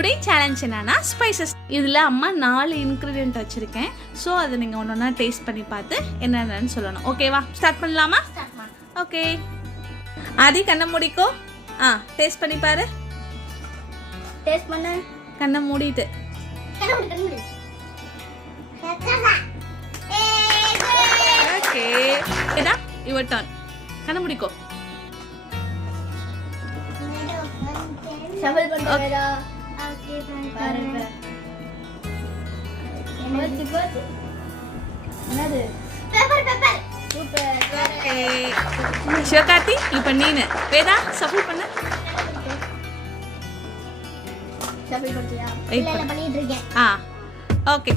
Today challenge என்னன்னா spices. இதில் அம்மா 4 இன்க்ரீடியன்ட் வச்சுருக்கேன். ஸோ அதை நீங்கள் ஒன்று ஒன்றா டேஸ்ட் பண்ணி பார்த்து என்னென்னு சொல்லணும். ஓகேவா? ஸ்டார்ட் பண்ணலாமா? ஓகே. ஆதி கண்ணை மூடிக்கோ. டேஸ்ட் பண்ணி பாரு. டேஸ்ட் பண்ணு. கண்ணை மூடிட்டு. ஓகே. இதா யுவர் டர்ன். கண்ணை மூடிக்கோ. ஷஃபிள் பண்ணுறதா? ஓகே பாருங்க. என்னது? பெப்பர். சூப்பர். ஓகே. சிவகார்த்தி இப்போ நீனு. வேதா ஷஃபிள் பண்ணு. ஷஃபிள் பண்ணியா? வெயிட் இல்ல பண்ணிட்டு இருக்கேன். ஓகே.